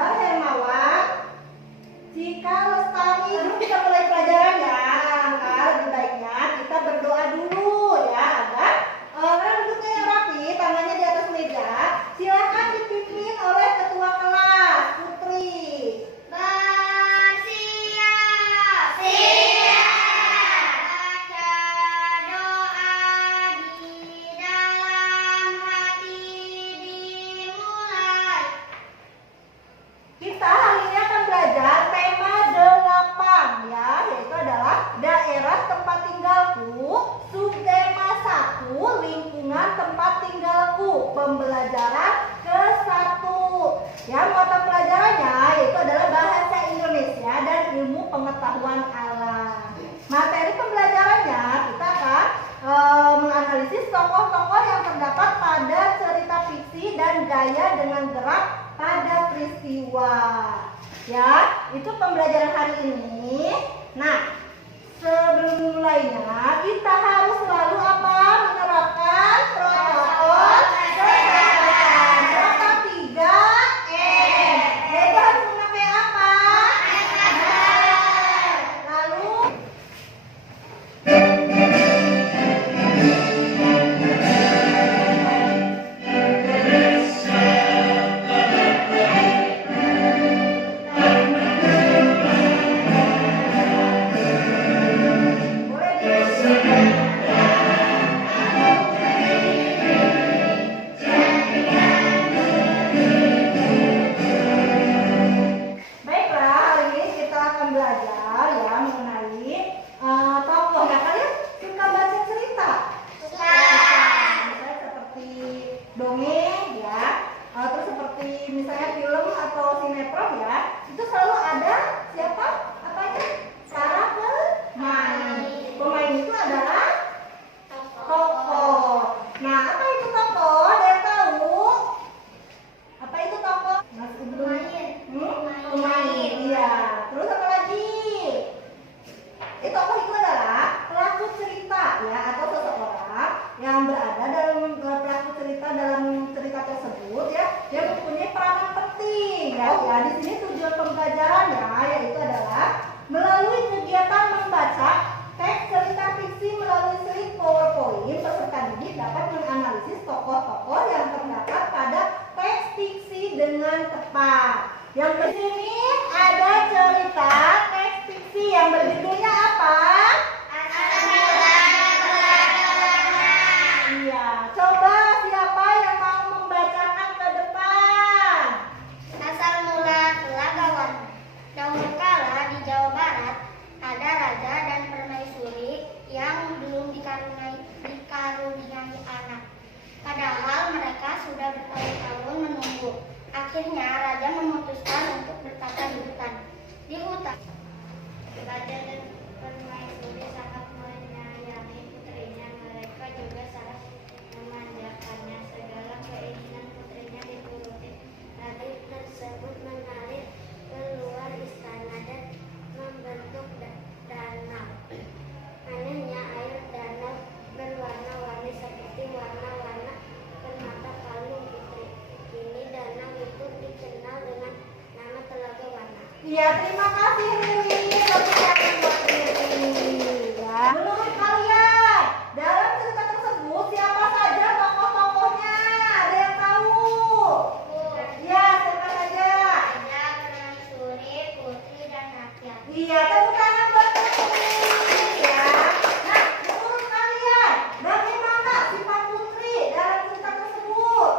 gambar Hermawan Cika Lestari. Sebelum kita mulai pelajaran ya, alangkah lebih baiknya kita berdoa dulu ya, agar orang duduknya yang rapi, tangannya di atas meja. Silakan dipimpin oleh ketua kelas, Putri. Bersiap. Siap. Baca doa di dalam hati dimulai. Kita hari ini akan belajar tema 8 ya, yaitu adalah daerah tempat tinggalku, subtema 1, lingkungan tempat tinggalku, pembelajaran ke-1. Ya, mata pelajarannya yaitu adalah bahasa Indonesia dan ilmu pengetahuan alam. Materi pembelajarannya kita akan menganalisis tokoh-tokoh yang terdapat pada cerita fiksi dan gaya dengan gerak pada peristiwa. Ya, itu pembelajaran hari ini. Nah, sebelum mulainya kita harus selalu apa? Menerapkan protokol kesehatan. Berapa? 3M. Yaitu harus memakai apa? Masker. Lalu baiklah, hari ini kita akan belajar ya mengenai tokoh. Ya, kalian suka baca cerita? Suka. Misalnya seperti dongeng ya, terus seperti misalnya film atau sinetron ya, itu selalu ada siapa? Apanya? Para pemain. Pemain itu adalah tokoh. Nah, apa itu tokoh? Ada yang tahu? Apa itu tokoh? Mas Ibnu? Pemain. Iya. Terus apa lagi? Tokoh itu adalah pelaku cerita ya, atau seseorang yang berada dalam pelaku cerita dalam cerita tersebut ya, yang mempunyai peranan penting ya. Ya, di sini tujuan pembelajarannya yaitu adalah melalui kegiatan membaca teks cerita fiksi melalui slide PowerPoint, peserta didik dapat menganalisis tokoh-tokoh yang terdapat pada teks fiksi dengan tepat. Yang di sini ada cerita teks fiksi yang berjudulnya apa? Iya, coba siapa yang mau membacakan ke depan? Asal mula Telagawan. Dahulu kala di Jawa Barat ada raja dan permaisuri yang belum dikaruniai anak. Padahal mereka sudah bertahun-tahun menunggu. Akhirnya raja memutuskan untuk bertata di hutan. Di hutan, raja dan permaisuri sangat menyayangi putrinya. Mereka juga sangat memanjakannya. Segala keinginan putrinya dituruti. Raja tersebut menarik keluar istana dan membentuk danau. Anehnya air danau berwarna-warni seperti warna-warna permata kalung putri. Kini danau itu dikenal dengan nama Telaga Warna. Iya, terima kasih Riri. Tepuk tangan buat Riri. Ya. Menurut kalian, dalam cerita tersebut siapa saja tokoh-tokohnya? Ada yang tahu? Iya, siapa saja? Raja, permaisuri, putri, dan rakyat. Iya, tepuk tangan buat Putri ya. Nah, menurut kalian bagaimana sifat Putri dalam cerita tersebut?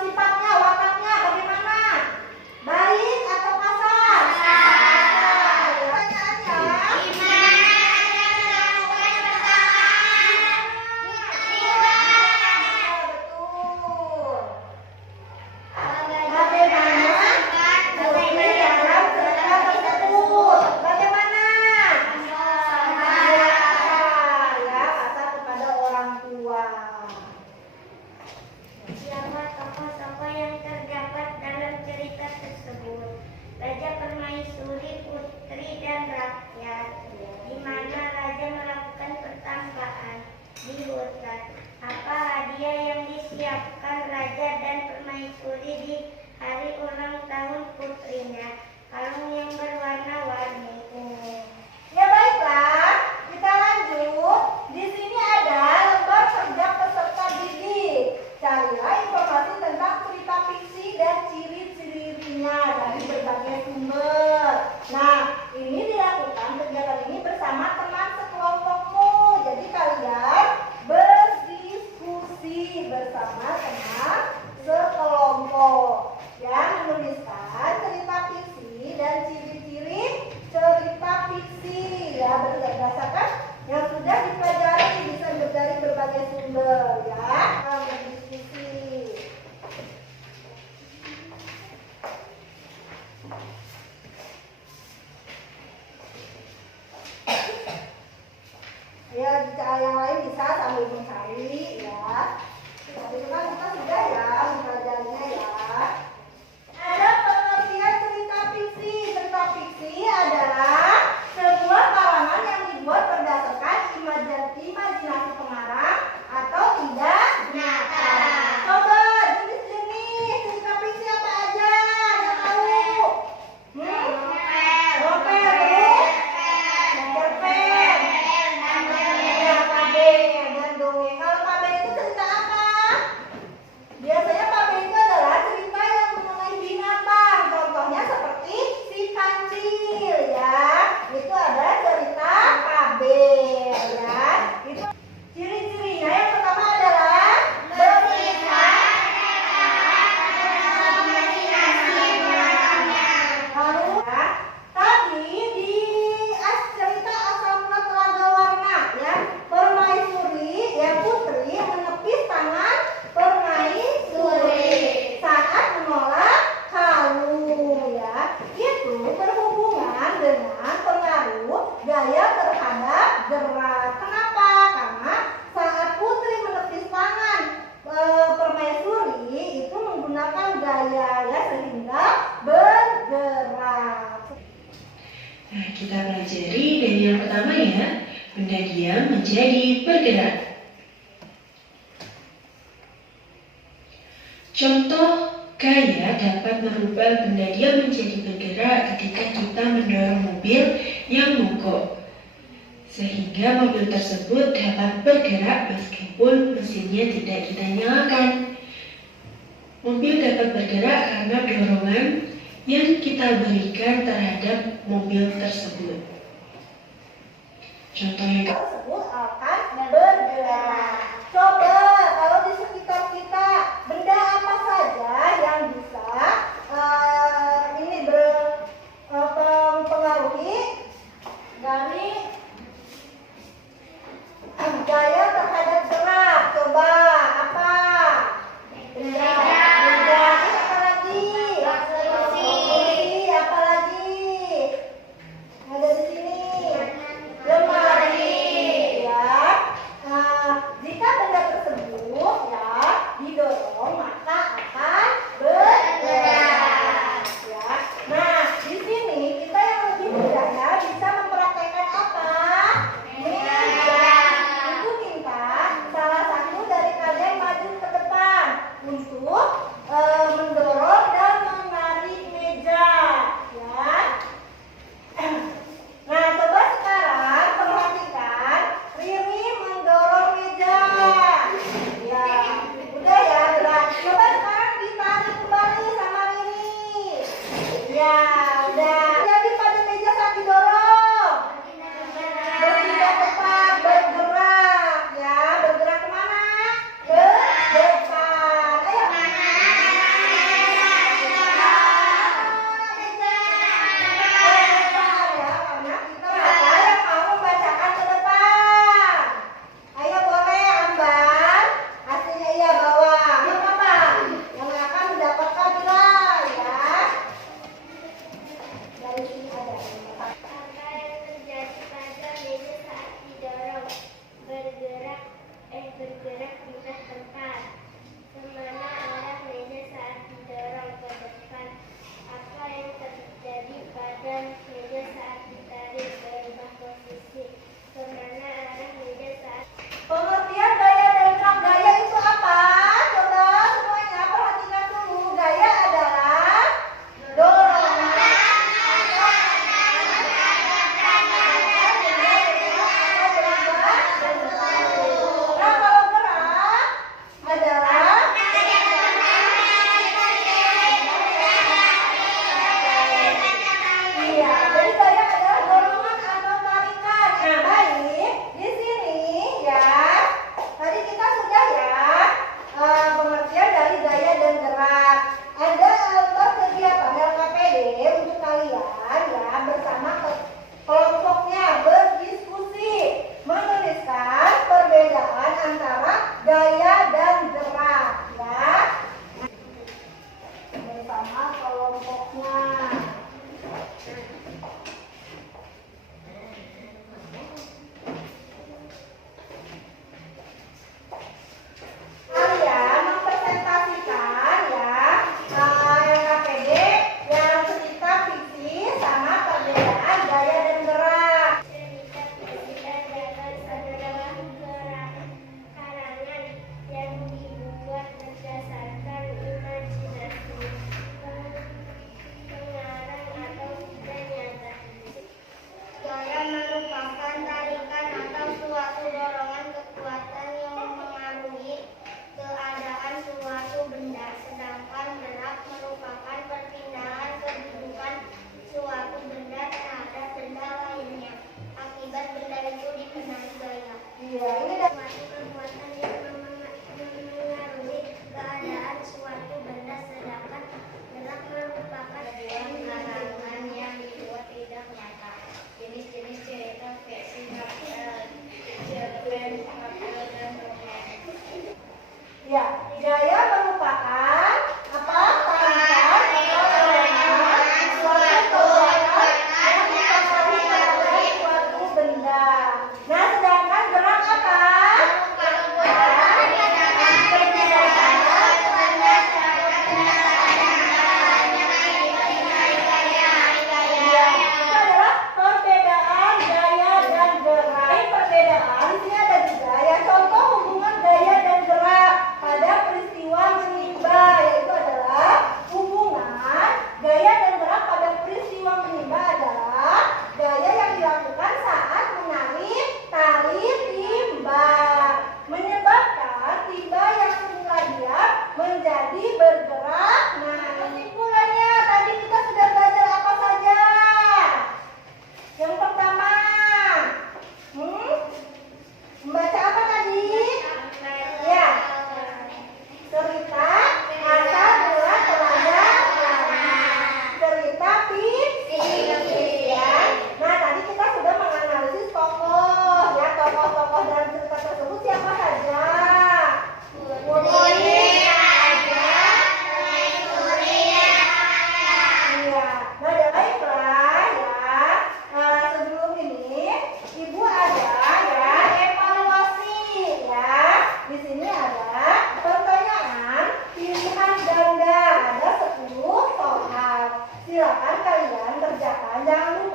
Sifatnya, wataknya bagaimana? Baik atau kasar? Kasar. yang menuliskan cerita fiksi dan ciri-ciri cerita fiksi ya, berdasarkan yang sudah dipelajari, bisa dari berbagai sumber ya. Berdiskusi. Ya, yang lain bisa sambil mencari ya. Tapi kan kita sudah ya mempelajarinya ya. Ada pengertian cerita fiksi. Cerita fiksi adalah sebuah karangan yang dibuat berdasarkan imajinasi pengarang atau tidak nyata. Coba jenis cerita fiksi apa aja yang tahu? Novel, cerpen, dan dongeng. Kalau KBN itu cerita apa? Biasanya KBN itu adalah cerita yang mengenai binatang. Contohnya seperti si kancil ya. Itu ada cerita KBN ya. Itu ciri-cirinya yang pertama adalah lalu ya, tadi di cerita Asal Mula Telaga Warna ya, permaisuri ya putri menepis tangan permaisuri saat menolak kalung ya. Itu berhubungan dengan pengaruh gaya terhadap gerak. Kenapa? Karena saat putri menepis tangan permaisuri itu menggunakan gaya ya, sehingga bergerak. Nah, kita pelajari dari yang pertama ya, benda diam menjadi bergerak. Contoh gaya dapat merubah benda diam menjadi bergerak ketika kita mendorong mobil yang mogok, sehingga mobil tersebut dapat bergerak meskipun mesinnya tidak kita nyalakan. Mobil dapat bergerak karena dorongan yang kita berikan terhadap mobil tersebut. Contoh yang Tersebut akan bergerak. Coba kalau di sekitar kita benda apa saja yang bisa mempengaruhi dari gaya terhadap gerak. Coba apa? Benda. Apa lagi? Kursi. Apa lagi? Ada di sini. Lemari ya. Jika benda tersebut ya didorong maka akan bergerak ya. Nah, di sini kita yang lebih mudah ya bisa mempraktekkan apa? Meja. Itu minta salah satu dari kalian maju ke depan untuk mendorong dan menarik meja ya. Nah, coba sekarang perhatikan Riri mendorong meja. Ya, udah ya, gerak. Coba sekarang ditarik kembali sama Riri. Ya, udah. Jadi pada meja saat didorong. Berpindah tepat, bergerak. Ya, bergerak kemana? Ke depan. Ayo. sama kelompoknya. Kalian mempresentasikan ya LKPD yang cerita visi sama perbedaan gaya dan gerak. Cerita visi dan gaya adalah karangan yang dibuat berdasarkan imajinasi pengarang atau tidak nyata. Gaya merupakan tarikan atau suatu dorongan kekuatan yang mengaruhi keadaan suatu benda, sedangkan gerak merupakan perpindahan kedudukan suatu benda terhadap benda lainnya. Akibat benda itu dikenal gaya. Iya, ini dah. Suatu perbuatan yang mengaruhi keadaan suatu benda, sedangkan gerak merupakan karangan yang dibuat tidak nyata. Jenis-jenis cerita fiksi, novel, cerpen, dan roman. Ya, gaya merupakan apa? Tarikan atau dorongan suatu perbuatan yang dipengaruhi pada suatu benda. Nah, sedangkan gerak apa? Iya, itu adalah perbedaan gaya dan gerak. Ini perbedaan, di sini ada juga ya contoh hubungan gaya dan gerak pada peristiwa menimba, yaitu adalah hubungan gaya dan gerak pada peristiwa menimba adalah gaya yang dilakukan saat menarik tali timba, menyebabkan timba yang semula diam menjadi bergerak. Nah, kesimpulannya tadi kita sudah belajar apa saja? Yang pertama, membaca apa tadi? Ya, cerita asal mula teladan lama. Cerita fiksi ya. Nah, tadi kita sudah menganalisis tokoh ya, tokoh-tokoh dalam cerita tersebut siapa saja? Iya. Nah, baiklah ya. Sebelum ini Ibu ada ya evaluasi ya. Di sini ada pertanyaan pilihan ganda, ada 10 soal. Silakan kalian kerjakan. Jangan lupa